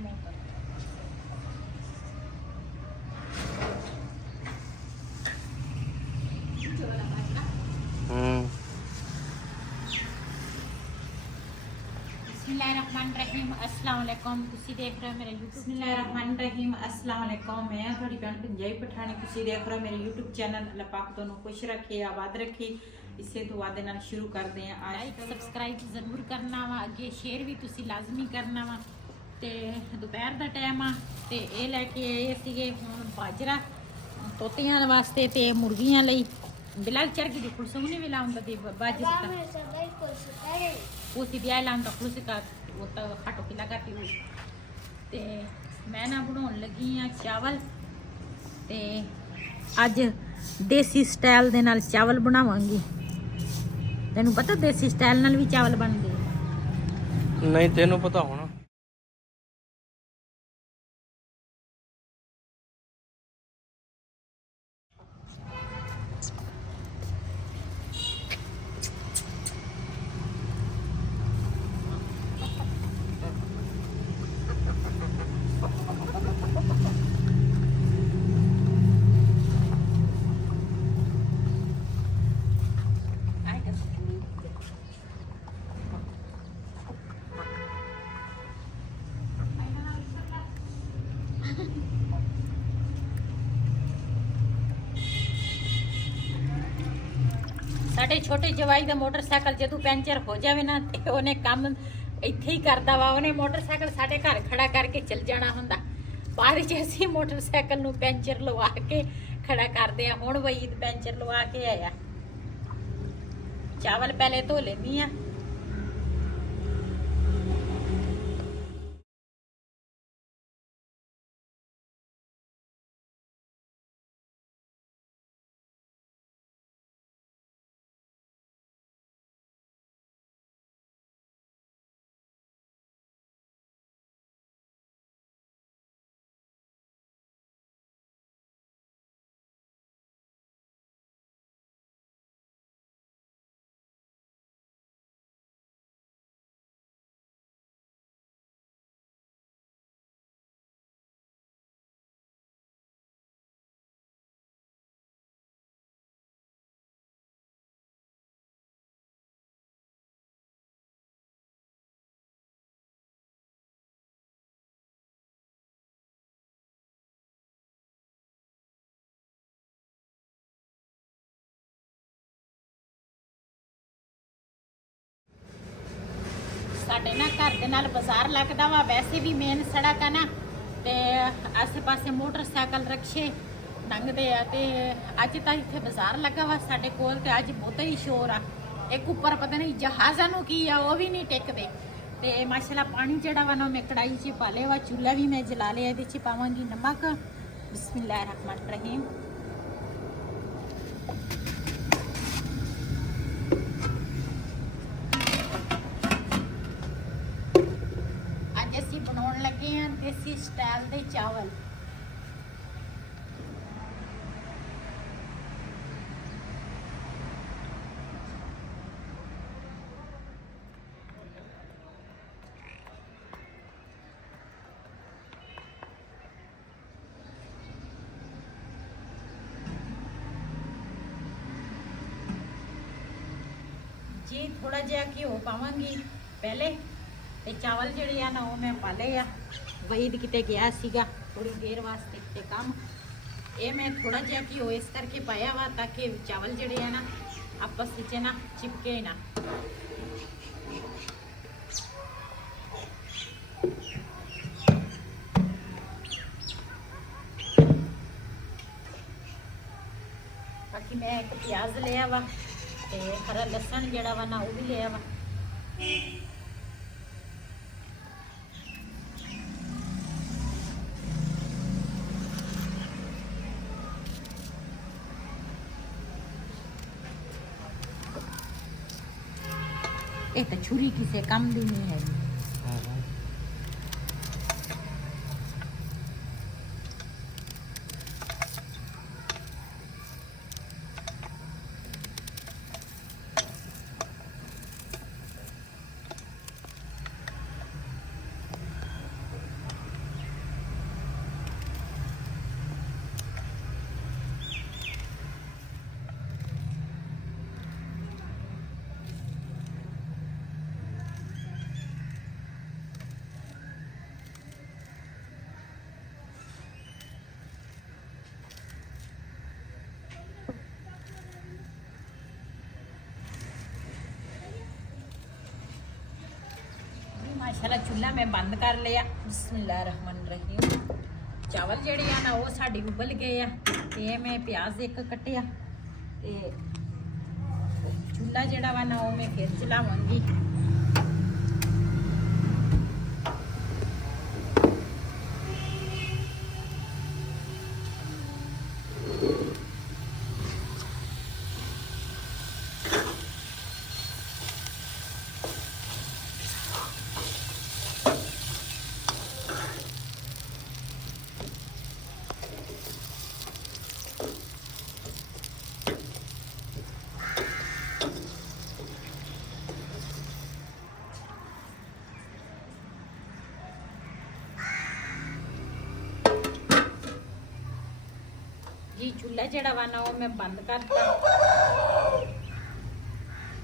Motor बिस्मिल्लाहिर्रहमानिर्रहीम अस्सलाम वालेकुम। तुसी देख रहे हो मेरा यूट्यूब बिस्मिल्लाहिर्रहमानिर्रहीम अस्सलाम वालेकुम। मैं थोड़ी भैन पंजाबी पठानी, तुसी देख रहे हो मेरे यूट्यूब चैनल। अल्लाह पाक दोनों खुश रखे, आबाद रखे। इसे दुआ दे नाल शुरू करते हैं। लाइक सबसक्राइब जरूर करना वा, अगे शेयर भी तुसी लाजमी करना वा। ते दोपहर का टाइम आ ते ये लैके आए सीगे हुण बाजरा तोतियां वास्ते ते मुर्गियां लई। बिलाल चरगी दी खुलसुनी भी लाऊंगा दी बाजरा उसी दिया लाऊंगा खुलसी का वो तो खाटो पिला करती हुई। ते मैं ना बनाउण लगी आ चावल ते अज देसी स्टाइल दे नाल चावल बनावांगी। तेनू पता देसी स्टाइल नाल भी चावल बनदे? नहीं तेनू पता होना। ਸਾਡੇ ਛੋਟੇ ਜਵਾਈ ਦਾ ਮੋਟਰਸਾਈਕਲ ਜਦੋਂ ਪੈਂਚਰ ਹੋ ਜਾਵੇ ਨਾ ਤੇ ਉਹਨੇ ਕੰਮ ਇੱਥੇ ਹੀ ਕਰਦਾ ਵਾ। ਉਹਨੇ ਮੋਟਰਸਾਈਕਲ ਸਾਡੇ ਘਰ ਖੜਾ ਕਰਕੇ ਚਲ ਜਾਣਾ ਹੁੰਦਾ। ਬਾਅਦ ਚ ਅਸੀਂ ਮੋਟਰਸਾਈਕਲ ਨੂੰ ਪੈਂਚਰ ਲਵਾ ਕੇ ਖੜਾ ਕਰਦੇ ਆ। ਹੁਣ ਵਈਦ ਪੈਂਚਰ ਲਵਾ ਕੇ ਆਇਆ। ਚਾਵਲ ਪਹਿਲੇ ਧੋ ਲੈਂਦੀ ਆ। ਸਾਡੇ ਨਾ ਘਰ ਦੇ ਨਾਲ ਬਾਜ਼ਾਰ ਲੱਗਦਾ ਵਾ। ਵੈਸੇ ਵੀ ਮੇਨ ਸੜਕ ਆ ਨਾ ਤੇ ਆਸੇ ਪਾਸੇ ਮੋਟਰਸਾਈਕਲ ਰਕਸ਼ੇ ਲੰਘਦੇ ਆ। ਤੇ ਅੱਜ ਤਾਂ ਇੱਥੇ ਬਾਜ਼ਾਰ ਲੱਗਾ ਵਾ ਸਾਡੇ ਕੋਲ ਤੇ ਅੱਜ ਬਹੁਤਾ ਹੀ ਸ਼ੋਰ ਆ। ਇੱਕ ਉੱਪਰ ਪਤਾ ਨਹੀਂ ਜਹਾਜ਼ਾਂ ਨੂੰ ਕੀ ਆ, ਉਹ ਵੀ ਨਹੀਂ ਟਿਕਦੇ। ਤੇ ਮਾਸ਼ਾਅੱਲਾ ਪਾਣੀ ਜਿਹੜਾ ਵਾ ਨਾ ਮੈਂ ਕੜਾਈ 'ਚ ਪਾ ਲਿਆ ਵਾ। ਚੁੱਲ੍ਹਾ ਵੀ ਮੈਂ ਜਲਾ ਲਿਆ। ਇਹਦੇ 'ਚ ਪਾਵਾਂਗੀ ਨਮਕ। ਬਿਸਮਿल्लाहिर्रहमानिर्रहीम। बनाउण लगे हैं देसी स्टाइल दे चावल। जी थोड़ा जिहा घिओ पावांगी पहले ਤੇ ਚਾਵਲ ਜਿਹੜੇ ਆ ਨਾ ਉਹ ਮੈਂ ਪਾ ਲਏ ਆ। ਵਹੀਦ ਕਿਤੇ ਗਿਆ ਸੀਗਾ ਥੋੜੀ ਦੇਰ ਵਾਸਤੇ ਤੇ ਕੰਮ। ਇਹ ਮੈਂ ਥੋੜਾ ਜਿਹਾ ਘਿਓ ਇਸ ਕਰਕੇ ਪਾਇਆ ਵਾ ਤਾਂ ਕਿ ਚਾਵਲ ਜਿਹੜੇ ਆ ਨਾ ਆਪਸ ਵਿੱਚ ਨਾ ਚਿਪਕੇ ਨਾ। ਬਾਕੀ ਮੈਂ ਇੱਕ ਪਿਆਜ਼ ਲਿਆ ਵਾ ਤੇ ਹਰਾ ਲਸਣ ਜਿਹੜਾ ਵਾ ਨਾ ਉਹ ਵੀ ਲਿਆ ਵਾ। ਇਹ ਤਾਂ ਛੁਰੀ ਕਿਸੇ ਕੰਮ ਦੀ ਨਹੀਂ ਹੈਗੀ। माशाल्लाह चूल्हा मैं बंद कर लिया। बिस्मिल्लाहिर्रहमानिर्रहीम। चावल ਜਿਹੜੇ ਆ ਨਾ ਉਹ ਸਾਡੇ ਉਬਲ ਗਏ ਆ ਤੇ ਮੈਂ ਪਿਆਜ਼ ਇੱਕ ਕੱਟਿਆ ਤੇ ਚੁੱਲ੍ਹਾ ਜਿਹੜਾ ਵਾ ਨਾ ਉਹ ਮੈਂ ਫਿਰ ਚਲਾਵਾਂਗੀ। जी चूल्हा ਜਿਹੜਾ ਵਾ ਨਾ ਉਹ ਮੈਂ ਬੰਦ ਕਰਤਾ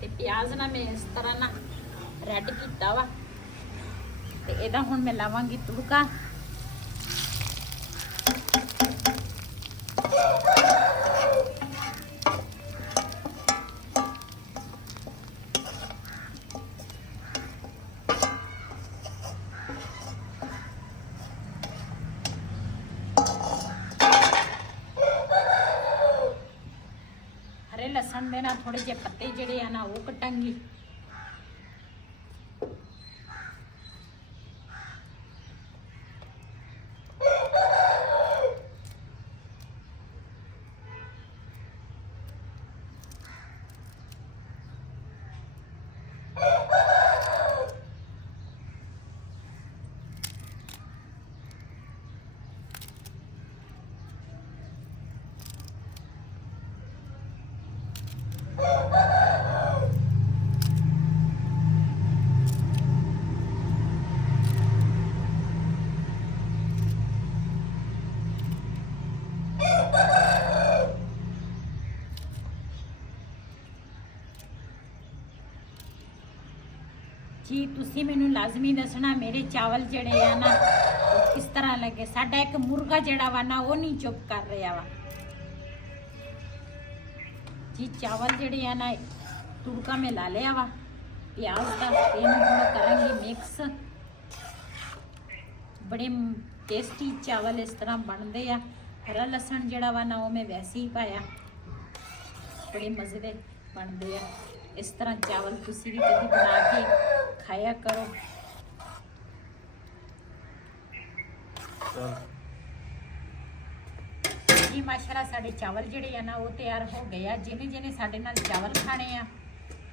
ਤੇ ਪਿਆਜ਼ ਨਾ ਮੈਂ ਇਸ ਤਰ੍ਹਾਂ ਨਾ ਰੈਡ ਕੀਤਾ ਵਾ ਤੇ ਇਹਦਾ ਹੁਣ ਮੈਂ ਲਾਵਾਂਗੀ ਤੁੜਕਾ। लसन दे ना थोड़े जे पत्ते जड़े आ ना वो कटांगी। जी तुसी मैनू लाजमी दसना मेरे चावल जड़े आ ना किस तरह लगे। साडा एक मुर्गा जड़ा वा ना वो नहीं चुप कर रहा वा जी। चावल जड़े आ ना तुड़का में ला लिया वा प्याज का, करांगी मिक्स। बड़े टेस्टी चावल इस तरह बनते आ। हरा लसन जड़ा वा ना वो मैं वैसे ही पाया, बड़े मजे दे बनते आ। इस तरह चावल तुसी भी कभी बना के खाया करो। जी माशाल्लाह साडे चावल जिहड़े आ ना वो तैयार हो गए आ। जिन्हें जिन्हें साडे नाल चावल खाने आ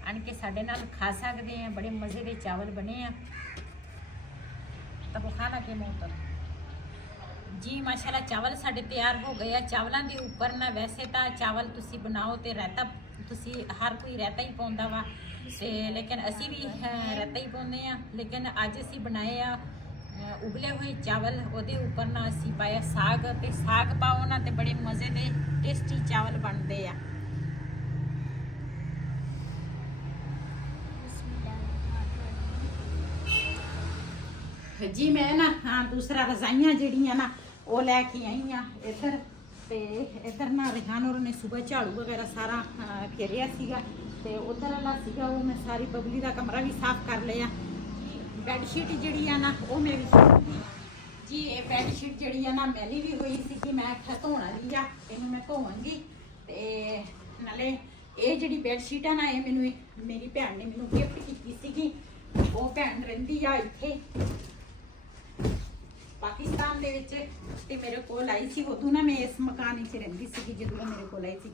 आन के साडे नाल खा सकते हैं। बड़े मज़े के चावल बने आ। तब खाना के मोहतर जी माशाल्लाह चावल साडे तैयार हो गए आ। चावलों के उपर ना वैसे तो चावल तुसी बनाओ तो रायता तुसी हर कोई रायता ही पाउंदा वा ते लेकिन असी भी रायता ही पाउंदे आ। लेकिन अज असी बनाए आ उबले हुए चावल, ਉਹਦੇ ਉੱਪਰ ना असी पाया साग ते साग पाओ ना ते बड़े मज़े दे टेस्टी चावल बनते आ। जी मैं ना हाँ दूसरा रजाइयाँ जड़ियाँ ना वो लैके आई हाँ इधर ते इधर ना रिहान और ने सुबह झाड़ू वगैरह सारा घेरिया सीगा ते उधर वाला सीगा वो मैं सारी बबली का कमरा भी साफ कर लिया। बैडशीट जड़ी है ना वो मैं भी जी ये बैडशीट जड़ी है ना मैली भी हुई सी कि मैं आख्या धोना ली आ इनू मैं धोवांगी ते नाले ये जड़ी बैडशीट है ना ये मैनू मेरी भैन ने मैनू गिफ्ट की सीगी। वो भैन रहिंदी आ इत्थे पाकिस्तान दे विच ते मेरे कोल आई सी। उदों ना मैं इस मकान विच रहिंदी सी जदों मेरे कोल आई सी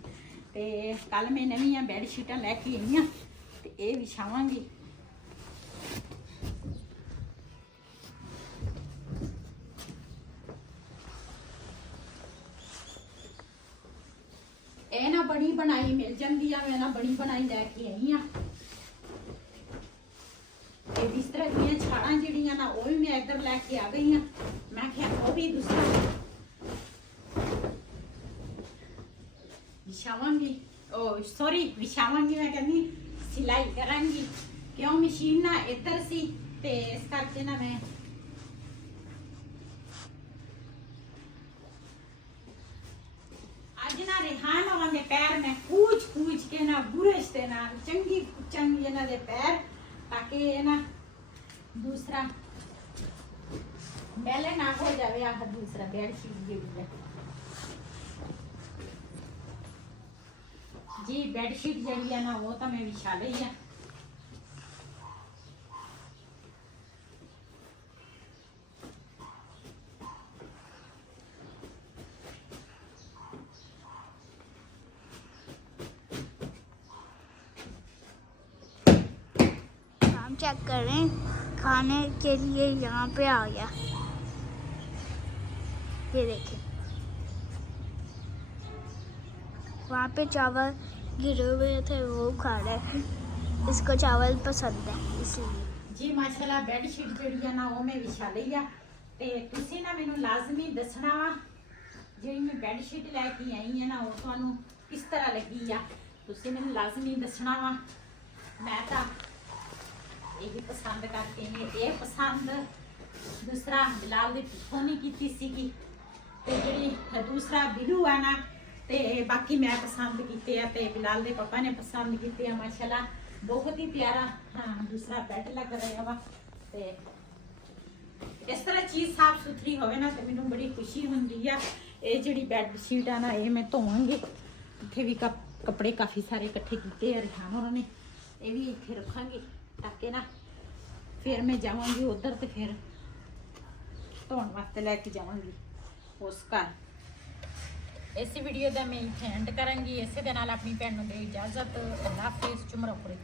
ते कल मैं नवीं बैडशीटां लैके आई हां ते ये विछावांगी। ये ना बनी बनाई मिल जाती है। मैं ना बनी बनाई लैके आई हाँ। बिस्तर दी छाड़ा जड़ियाँ ना वो भी मैं इधर लैके आ गई हाँ। मैं क्या वो भी दूसरा विछावांगी सॉरी विछावांगी मैं कहनी सिलाई करांगी क्यों मशीन ना इधर सी ते इस करके ना मैं अज ना रिहान होवां दे पैर में कूच के ना बुरश दे ना चंगी चंगी इन्हां दे पैर ताकि ना दूसरा पहले ना हो जाए आह दूसरा बेडशीट जी जी बेडशीट जी है ना वो तो मैं विछा ली है। हम चेक कर रहे हैं खाने के लिए यहाँ पे आ गया। ये देखिए वहाँ पे चावल गिरे हुए थे वो खा रहे हैं। इसको चावल पसंद है इसलिए। जी माशाल्लाह बेडशीट ਜਿਹੜੀ ਆ ਨਾ ਉਹ ਮੈਂ ਵਿਛਾ ਲਈ ਆ ਤੇ ਤੁਸੀਂ ਨਾ ਮੈਨੂੰ ਲਾਜ਼ਮੀ ਦੱਸਣਾ ਵਾ ਜਿਹੜੀ ਮੈਂ ਬੈੱਡਸ਼ੀਟ ਲੈ ਕੇ ਆਈ ਆ ਨਾ ਉਹ ਤੁਹਾਨੂੰ ਕਿਸ ਤਰ੍ਹਾਂ ਲੱਗੀ ਆ। ਤੁਸੀਂ ਮੈਨੂੰ ਲਾਜ਼ਮੀ ਦੱਸਣਾ ਵਾ। ਮੈਂ ਤਾਂ ਇਹ ਵੀ ਪਸੰਦ ਕਰਕੇ ਇਹ ਪਸੰਦ ਦੂਸਰਾ ਬਿਲਾਲ ਦੇ ਪਿੱਛੋਂ ਨਹੀਂ ਕੀਤੀ ਸੀਗੀ ਤੇ ਜਿਹੜੀ ਦੂਸਰਾ ਬਿਲੂ ਆ ਨਾ ਤੇ ਬਾਕੀ ਮੈਂ ਪਸੰਦ ਕੀਤੇ ਆ ਤੇ ਬਿਲਾਲ ਦੇ ਪਾਪਾ ਨੇ ਪਸੰਦ ਕੀਤੇ ਆ। ਮਾਸ਼ਾਅੱਲਾ बहुत ही प्यारा हाँ दूसरा बेड लग रहा वा ते इस तरह चीज़ साफ सुथरी होवे ना तो मैनू बड़ी खुशी होंदी है। ये जिहड़ी बेड शीट है ना ये मैं धोवांगी। इत्थे भी कपड़े काफ़ी सारे इकट्ठे किए रिहान होरां ने ये भी इत्थे रखांगी ताकि ना फिर मैं जावांगी उधर तो फिर धोण वास्ते लैके जावांगी उस घर। इस वीडियो का मैं इत्थे एंड करांगी। इसे दे नाल अपनी भैन नूं दे इजाजत। अल्लाह हाफिज़। चुमरा पूरी।